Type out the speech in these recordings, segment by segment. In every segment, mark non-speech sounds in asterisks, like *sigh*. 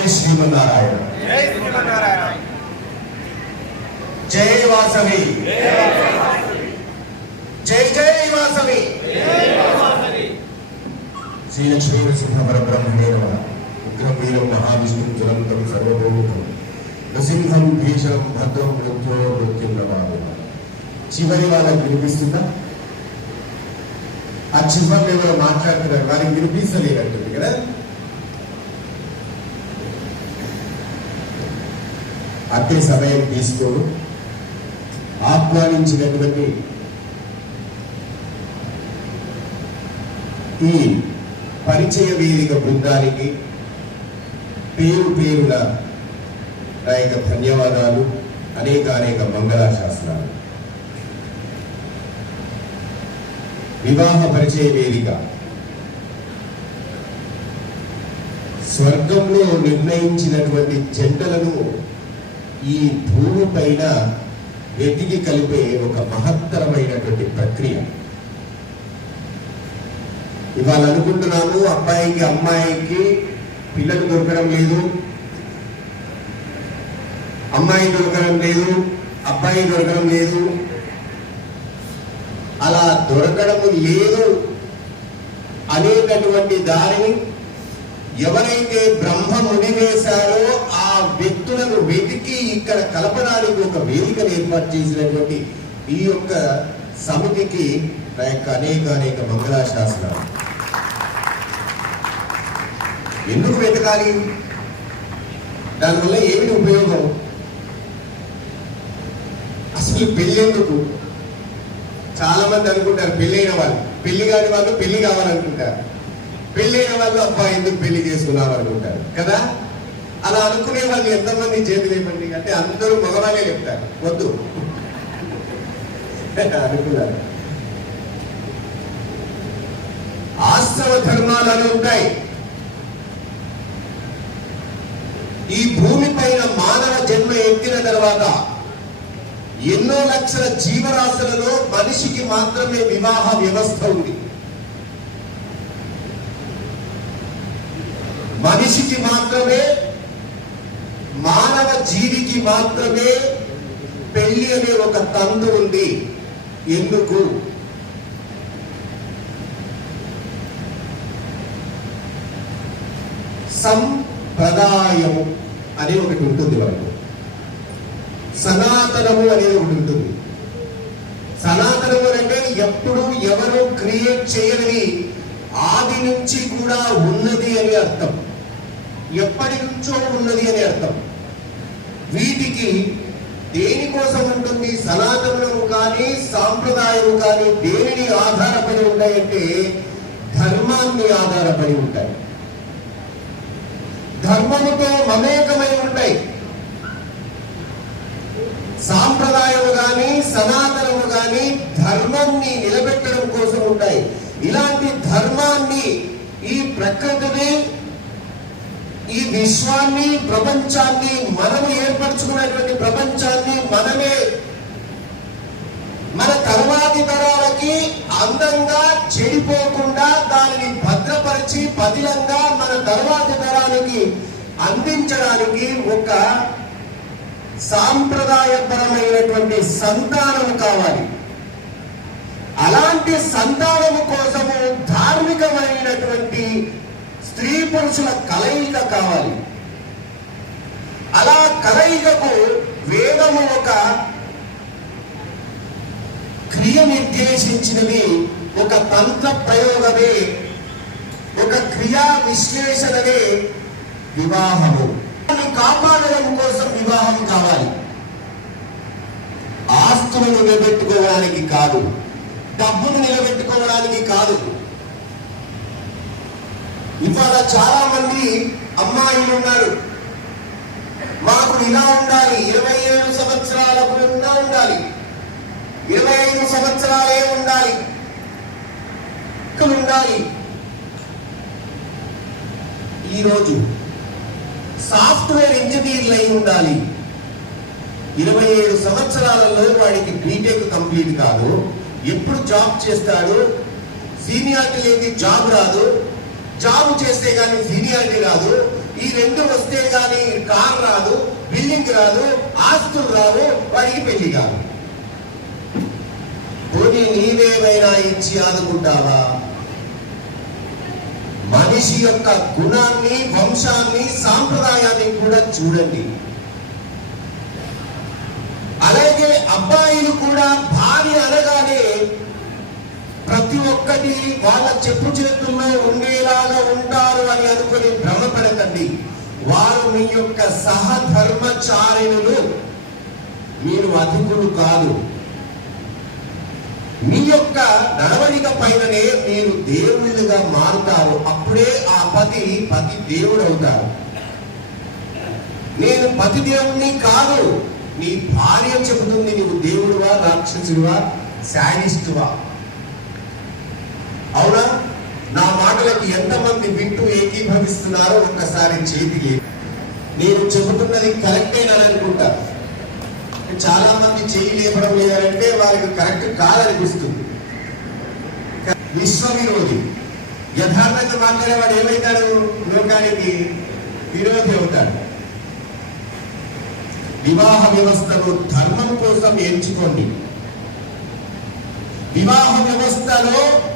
శ్రీమన్నారాయణ జై శ్రీమన్నారాయణ జై వాసవి జై జై వాసవి శ్రీ లక్ష్మీ నరసింహ పరబ్రహ్మణే నమ ఉగ్రం వీరం మహావిష్ణు జ్వలంతం సర్వభౌముఖం నృసింహం భీషణం భద్రం మృత్యో మృత్యుం నమామి చివరి వాళ్ళకి వినిపిస్తుందా ఆ చివరిని ఎవరో మాట్లాడుతున్నారు వారికి వినిపిస్తలేనట్టుంది కదా అట్టి సమయం తీసుకోడు. ఆహ్వానించినటువంటి ఈ పరిచయ వేదిక బృందానికి పేరు పేరున నా యొక్క ధన్యవాదాలు అనేక అనేక మంగళాశాసనాలు. వివాహ పరిచయ వేదిక. స్వర్గంలో నిర్ణయించినటువంటి జంటలను ఈ భూమి పైన వెతికి కలిపే ఒక మహత్తరమైనటువంటి ప్రక్రియ. ఇవాళ అనుకుంటున్నాము అబ్బాయికి అమ్మాయికి పిల్లలు దొరకడం లేదు. అమ్మాయి దొరకడం లేదు అబ్బాయి దొరకడం లేదు. అలా దొరకడం లేదు అనేటటువంటి దారిని ఎవరైతే బ్రహ్మ ముడివేశారో ఆ వ్యక్తులను వెతికి ఇక్కడ కలపడానికి ఒక వేదికను ఏర్పాటు చేసినటువంటి ఈ యొక్క సమితికి నా యొక్క అనేక అనేక మంగళాశాసనాలు. ఎందుకు వెతకాలి? దానివల్ల ఏమిటి ఉపయోగం? అసలు పెళ్ళెందుకు? చాలా మంది అనుకుంటారు పెళ్ళైన వాళ్ళు. పెళ్ళి కాని వాళ్ళు పెళ్ళి కావాలనుకుంటారు. పెళ్ళైన వాళ్ళు అబ్బా ఎందుకు పెళ్ళి చేసుకున్నావు అనుకుంటారు. కదా? అలా అనుకునే వాళ్ళు ఎంతమంది చేతులు ఇవ్వండి అంటే అందరూ మగవాళ్ళే చెప్తారు వద్దు. *laughs* అనుకున్నారు. ఆశ్రమ ధర్మాలు అని ఉంటాయి. ఈ భూమి పైన మానవ జన్మ ఎత్తిన తర్వాత ఎన్నో లక్షల జీవరాశులలో మనిషికి మాత్రమే వివాహ వ్యవస్థ ఉంది. మనిషికి మాత్రమే మానవ జీవికి మాత్రమే పెళ్ళి అనే ఒక తంతు ఉంది. ఎందుకు? సంప్రదాయము అనే ఒకటి ఉంటుంది మనకు సనాతనము అనేది ఒకటి ఉంటుంది. సనాతనము అంటే ఎప్పుడు ఎవరు క్రియేట్ చేయని ఆది నుంచి కూడా ఉన్నది అని అర్థం. ఎప్పటి నుంచో ఉన్నది అని అర్థం. వీటికి దేనికోసం ఉంటుంది? సనాతనము కానీ సాంప్రదాయము కానీ దేనిని ఆధారపడి ఉంటాయంటే ధర్మాన్ని ఆధారపడి ఉంటాయి. ధర్మముతో మమేకమై ఉంటాయి. సాంప్రదాయము కానీ సనాతనము కానీ ధర్మాన్ని నిలబెట్టడం కోసం ఉంటాయి. ఇలాంటి ధర్మాన్ని ఈ ప్రకృతిని ఈ విశ్వాన్ని ప్రపంచాన్ని మనము ఏర్పరచుకున్నటువంటి ప్రపంచాన్ని మనమే. మన తర్వాతి తరాలకి అందంగా చెడిపోకుండా దానిని భద్రపరిచి పదిలంగా మన తర్వాతి తరాలకి అందించడానికి ఒక సాంప్రదాయపరమైనటువంటి సంతానం కావాలి. అలాంటి సంతానము కోసము ధార్మికమైనటువంటి స్త్రీ పురుషుల కలయిక కావాలి. అలా కలయికకు వేదము ఒక క్రియ నిర్దేశించినది ఒక తంత్ర ప్రయోగమే ఒక క్రియా విశ్లేషణనే వివాహము. కాపాడడం కోసం వివాహం కావాలి. ఆస్తులను నిలబెట్టుకోవడానికి కాదు డబ్బును నిలబెట్టుకోవడానికి కాదు. ఇవాళ చాలా మంది అమ్మాయిలు ఉన్నారు. మాకు ఇలా ఉండాలి. ఇరవై ఏడు సంవత్సరాలకు ఇలా ఉండాలి. ఇరవై ఐదు సంవత్సరాలే ఉండాలి. ఉండాలి. ఈరోజు సాఫ్ట్వేర్ ఇంజనీర్లు అయి ఉండాలి. ఇరవై ఏడు సంవత్సరాలలో వాడికి బీటెక్ కంప్లీట్ కాదు. ఎప్పుడు జాబ్ చేస్తాడు? సీనియారిటీ లేని జాబ్ రాదు. జాబ్ చేస్తే కానీ సీనియారిటీ రాదు. ఈ రెండు వస్తే కానీ కార్ రాదు బిల్డింగ్ రాదు ఆస్తులు రావు వాడికి పెళ్ళి కాదు. పోనీ నీవేమైనా ఇచ్చి ఆదుకుంటావా? మనిషి యొక్క గుణాన్ని వంశాన్ని సాంప్రదాయాన్ని కూడా చూడండి. అలాగే అబ్బాయిలు కూడా భార్య అనగానే ప్రతి ఒక్కటి వాళ్ళ చెప్పు చేతుల్లో ఉండేలాగా ఉంటారు అని అనుకుని భ్రమపడకండి. వారు మీ యొక్క సహధర్మచారిణులు. మీరు అధికులు కాదు. మీ యొక్క నడవడిక పైననే మీరు దేవుళ్ళుగా మారుతారు. అప్పుడే ఆ పతి పతి దేవుడు అవుతారు నేను పతి దేవుణ్ణి కాదు. నీ భార్య చెబుతుంది నీవు దేవుడువా రాక్షసుడివా శాడిస్టువా? అవునా? నా మాటలకు ఎంతమంది వింటూ ఏకీభవిస్తున్నారో ఒక్కసారి చేతికి నేను చెబుతున్నది కరెక్టేనని అనుకుంటా. చాలా మంది చేయి లేపడం లేదంటే వారికి కరెక్ట్ కాదనిపిస్తుంది. విశ్వ విరోధి యథార్థంగా మాట్లాడేవాడు ఏమవుతాడు లోకానికి? విరోధి అవుతాడు. వివాహ వ్యవస్థను ధర్మం కోసం ఎంచుకోండి. వివాహ వ్యవస్థలో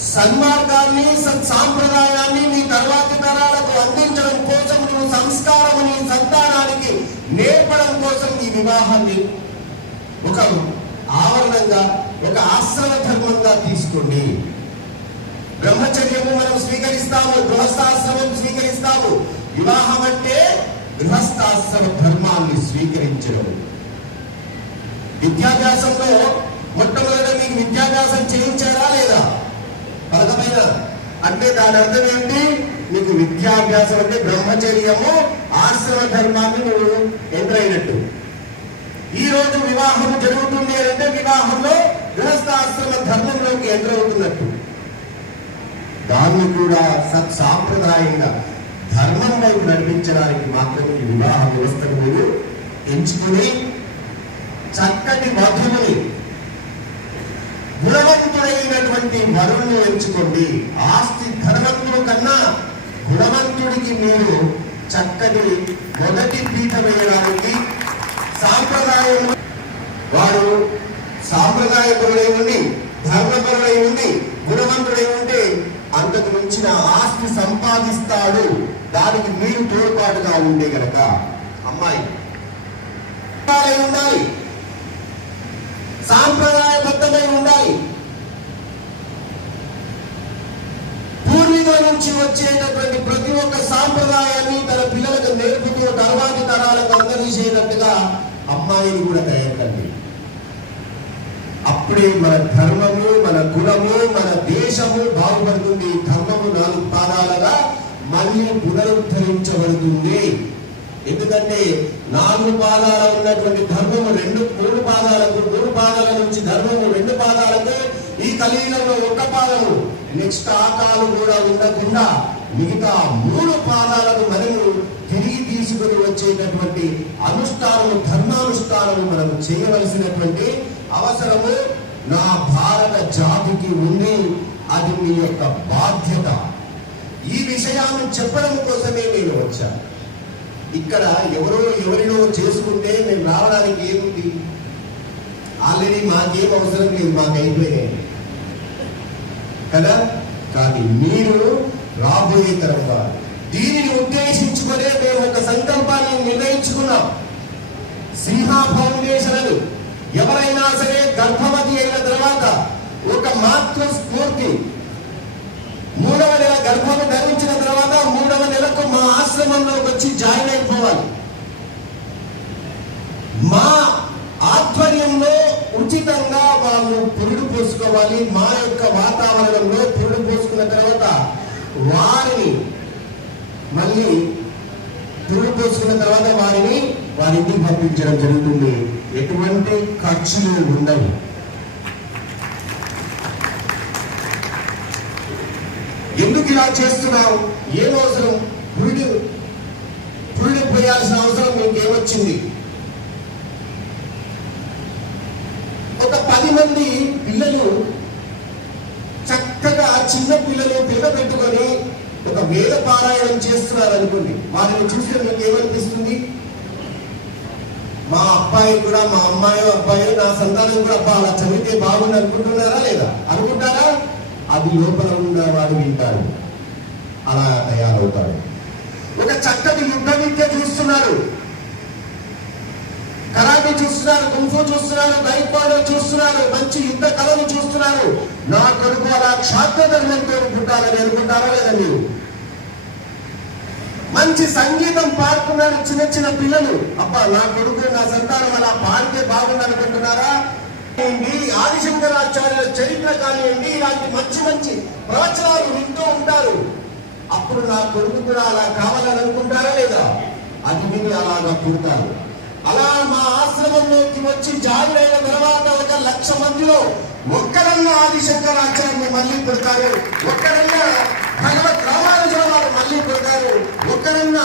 సన్మార్గాన్ని సాంప్రదాయాన్ని నీ తర్వాతి తరాలకు అందించడం కోసం నువ్వు సంస్కారం నీ సంతానానికి నేర్పడం కోసం ఈ వివాహాన్ని ఒక ఆవరణంగా ఒక ఆశ్రమ ధర్మంగా తీసుకోండి. బ్రహ్మచర్యము మనం స్వీకరిస్తాము గృహస్థాశ్రమం స్వీకరిస్తాము. వివాహం అంటే గృహస్థాశ్రమ ధర్మాన్ని స్వీకరించడం. విద్యాభ్యాసంలో మొట్టమొదట మీకు విద్యాభ్యాసం చేయించారా లేదా? పథకమైన అంటే దాని అర్థం ఏంటి? నీకు విద్యాభ్యాసం అంటే బ్రహ్మచర్యము ఆశ్రమ ధర్మాన్ని నువ్వు ఎంటర్ అయినట్టు ఈ రోజు వివాహం జరుగుతుంది అంటే వివాహంలో గృహస్థాశ్రమ ధర్మంలోకి ఎంటర్ అవుతున్నట్టు దాన్ని కూడా సత్సాంప్రదాయంగా ధర్మం వైపు నడిపించడానికి మాత్రమే ఈ వివాహ వ్యవస్థను మీరు ఎంచుకుని చక్కటి వధువుని గుణవంతుడైనటువంటి వరుణ్ణి ఎంచుకోండి. ఆస్తి ధనవంతుడు కన్నా గుణవంతుడికి మీరు చక్కటి మొదటి పీఠ వేయడానికి సాంప్రదాయం వారు సాంప్రదాయపరుడై ఉండి ధర్మపరుడై ఉండి గుణవంతుడై ఉంటే అంతకు మించిన ఆస్తి సంపాదిస్తాడు. దానికి మీరు తోడ్పాటుగా ఉండే గనక. అమ్మాయి. ఉండాలి. సాంప్రదాయబద్ధమై ఉండాలి. పూర్వీకుల నుంచి వచ్చేటటువంటి ప్రతి ఒక్క సాంప్రదాయాన్ని తన పిల్లలకు నేర్పుతూ తర్వాతి తరాలకు అందజేసేటట్టుగా అమ్మాయిని కూడా తయారండి అప్పుడే మన ధర్మము మన కులము మన దేశము బాగుపడుతుంది. ధర్మము నాలుగు పాదాలుగా మళ్ళీ పునరుద్ధరించబడుతుంది. ఎందుకంటే నాలుగు పాదాల ఉన్నటువంటి ధర్మము రెండు మూడు పాదాలకు మూడు పాదాల నుంచి ధర్మము రెండు పాదాలకు ఈ కలియుగంలో ఒక్క పాదము. నెక్స్ట్ ఆకాలు కూడా ఉండకుండా మిగతా మూడు పాదాలకు మనము తిరిగి తీసుకుని వచ్చేటటువంటి అనుష్ఠానము ధర్మానుష్ఠానము మనం చేయవలసినటువంటి అవసరము నా భారత జాతికి ఉంది. అది మీ యొక్క బాధ్యత. ఈ విషయాన్ని చెప్పడం కోసమే నేను వచ్చాను. ఇక్కడ ఎవరో ఎవరినో చేసుకుంటే నేను రావడానికి ఏముంది? ఆల్రెడీ మాకేం అవసరం లేదు మాకు అయిపోయినాయి కదా? కానీ మీరు రాబోయే తరం వారు దీనిని ఉద్దేశించుకునే మేము ఒక సంకల్పాన్ని నిర్ణయించుకున్నాం. సింహ ఫౌండేషన్ ఎవరైనా సరే గర్భవతి అయిన తర్వాత ఒక మాతృ స్ఫూర్తి మూడవ నెల గర్భము ధరించిన తర్వాత మూడవ నెలకు మా ఆశ్రమంలోకి వచ్చి జాయిన్ అయిపోవాలి. మా ఆధ్వర్యంలో ఉచితంగా వాళ్ళు పురుడు పోసుకోవాలి. మా యొక్క వాతావరణంలో పురుడు పోసుకున్న తర్వాత వారిని మళ్ళీ పురుడు పోసుకున్న తర్వాత వారిని వారి ఇంటికి పంపించడం జరుగుతుంది. ఎటువంటి ఖర్చులు ఉండవు. ఎందుకు ఇలా చేస్తున్నావు? ఏం అవసరం పురుడు పురుడు పోయాల్సిన అవసరం మీకు ఏమొచ్చింది ఒక పది మంది పిల్లలు చక్కగా చిన్న పిల్లలు పిల్ల పెట్టుకొని ఒక వేద పారాయణం చేస్తున్నారు అనుకోండి వాళ్ళని చూస్తే మీకు ఏమనిపిస్తుంది? మా అబ్బాయి కూడా మా అమ్మాయో అబ్బాయో నా సంతానం కూడా అబ్బా అలా చదివితే బాగుంది అనుకుంటున్నారా లేదా? అనుకుంటారా? అది లోపల ఉన్న వాడు వింటాడు. అలా తయారవుతాడు. ఒక చక్కటి యుద్ధ విద్య చూస్తున్నారు కరాటే చూస్తున్నారు కుంఫు చూస్తున్నారు దైపాడో చూస్తున్నారు మంచి యుద్ధ కళలు చూస్తున్నారు. నా కొడుకు అలా క్షాత్ర ధర్మంతో పుట్టాలని అనుకుంటారా లేదా మీరు మంచి సంగీతం పాడుతున్నారు చిన్న చిన్న పిల్లలు. అబ్బా నా కొడుకు నా సంతానం అలా పాడితే బాగుంది అనుకుంటున్నారా ఆదిశంకరాచార్యుల చరిత్ర కానివ్వండి ఇలాంటి మంచి మంచి ప్రవచనాలు వింటూ ఉంటారు. అప్పుడు నా కొడుకు కూడా అలా కావాలని అనుకుంటారా లేదా? అది మీరు అలాగా పుడతారు. అలా మా ఆశ్రమంలోకి వచ్చి జాయిన్ అయిన తర్వాత ఒక లక్ష మందిలో ఒక్కరన్నా ఆదిశంకరాచార్యులు మళ్ళీ పెడతారు. ఒక్కరన్నా భగవత్ రామానుజుల వారు మళ్ళీ పెడతారు. ఒక్కరన్నా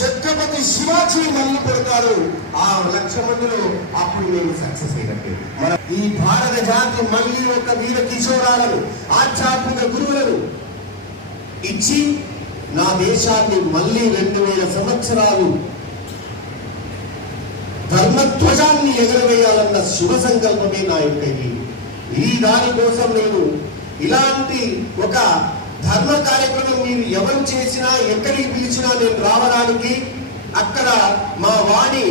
ఛత్రపతి శివాజీ మళ్ళీ పెడతారు. ఆ లక్ష మందిలో అప్పుడు నేను సక్సెస్ అయినట్టు. మన ఈ భారత జాతి మళ్ళీ ఒక వీర కిశోరాలను ఆధ్యాత్మిక గురువులను ఇచ్చి నా దేశాన్ని మళ్ళీ రెండు వేల సంవత్సరాలు ధ్వజాన్ని ఎగరవేయాలన్న శుభ సంకల్పమే నా యొక్క ఈ- ఈ దాని కోసం నేను ఇలాంటి ఒక ధర్మ కార్యక్రమం మీరు ఎవరు చేసినా ఎక్కడికి పిలిచినా నేను రావడానికి అక్కడ మా వాణి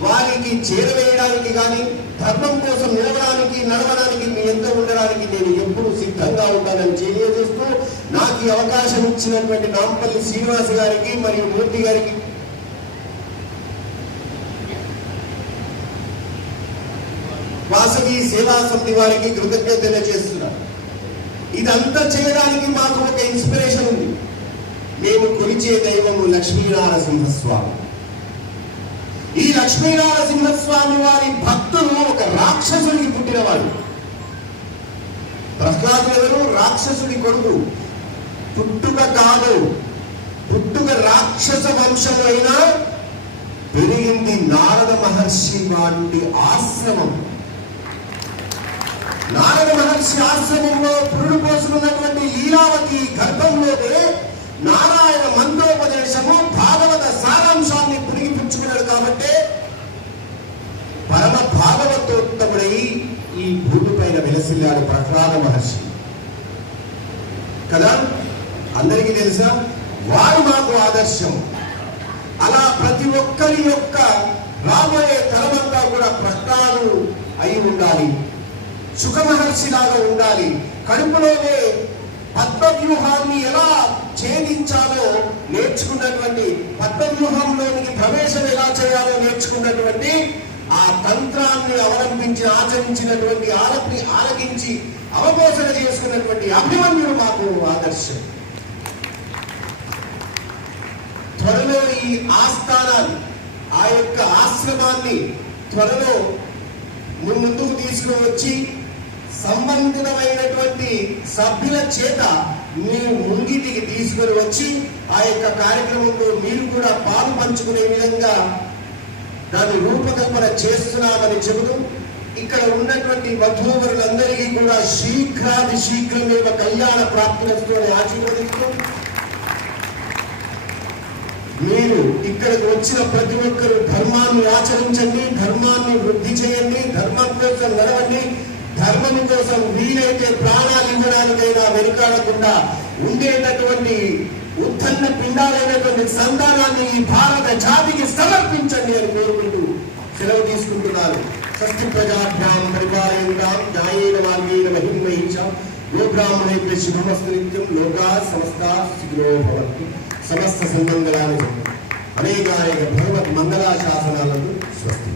వారికి చేరవేయడానికి కానీ ధర్మం కోసం నిలవడానికి నడవడానికి మీ ఎంత ఉండడానికి నేను ఎప్పుడు సిద్ధంగా ఉంటానని తెలియజేస్తూ నాకు ఈ అవకాశం ఇచ్చినటువంటి నాంపల్లి శ్రీనివాస్ గారికి మరియు మూర్తి గారికి ఈ సేవా సమితి వారికి కృతజ్ఞత తెలియజేస్తున్నాను ఇదంతా చేయడానికి మాకు ఒక ఇన్స్పిరేషన్ ఉంది. మేము కొలిచే దైవము లక్ష్మీనారసింహస్వామి ఈ లక్ష్మీనారసింహస్వామి వారి భక్తులు ఒక రాక్షసుడికి పుట్టినవాడు. ప్రహ్లాదు ఎవరు? రాక్షసుడి కొడుకు. పుట్టుక కాదు. పుట్టుక రాక్షస వంశమైన పెరిగింది నారద మహర్షి వాటి ఆశ్రమం. నారద మహర్షి ఆశ్రమంలో పురుడు పోసుకున్నటువంటి లీలావతి గర్భంలోనే నారాయణ మంత్రోపదేశము భాగవత సారాంశాన్ని పురిగిపుచ్చుకున్నాడు కాబట్టి పరమ భాగవతోత్తముడై ఈ భూమి పైన వెలసిల్లాడు ప్రహ్లాద మహర్షి. కదా? అందరికీ తెలుసా? వారు మాకు ఆదర్శం. అలా ప్రతి ఒక్కరి యొక్క రాబోయే తరమంతా కూడా ప్రహ్లాదు అయి ఉండాలి. సుఖ లాగా ఉండాలి. కడుపులోనే పద్మవ్యూహాన్ని ఎలా ఛేదించాలో నేర్చుకున్నటువంటి పద్మవ్యూహంలోనికి ప్రవేశం ఎలా చేయాలో నేర్చుకున్నటువంటి ఆ తంత్రాన్ని అవలంబించి ఆచరించినటువంటి ఆలకి ఆలకించి అవబోధన చేసుకున్నటువంటి అభిమన్యుడు మాకు ఆదర్శం త్వరలో ఈ ఆస్థానాన్ని ఆ యొక్క ఆశ్రమాన్ని త్వరలో ముందుకు తీసుకుని వచ్చి సంబంధితమైనటువంటి సభ్యుల చేత మీ ముంగిటికి తీసుకొని వచ్చి ఆ యొక్క కార్యక్రమంలో మీరు కూడా పాలు పంచుకునే విధంగా దాన్ని రూపకల్పన చేస్తున్నామని చెబుతూ ఇక్కడ ఉన్నటువంటి వధూవరులందరికీ కూడా శీఘ్రాది శీఘ్రమేవ కళ్యాణ ప్రాప్తితో ఆశీర్వదిస్తూ మీరు ఇక్కడికి వచ్చిన ప్రతి ఒక్కరు ధర్మాన్ని ఆచరించండి ధర్మాన్ని వృద్ధి చేయండి ధర్మం కోసం నడవండి ధర్మం కోసం వీలైతే ప్రాణాలు ఇవ్వడానికైనా వెనుకాడకుండా ఉండేటటువంటి ఉత్తన్న పిండాలైనటువంటి సంతానాన్ని ఈ భారత జాతికి సమర్పించండి అని కోరుకుంటూ సెలవు తీసుకుంటున్నారు. స్వస్తి ప్రజాభ్యాం పరిపాలయంతాం న్యాయేన మార్గేణ మహిమహించ గోబ్రాహ్మణేభ్య శుభమస్తు నిత్యం లోకా సమస్త సుఖినో భవంతు. సమస్త సన్మంగళాన్ని అనేకానేక భగవత్ మంగళాశాసనాలను స్వస్తి.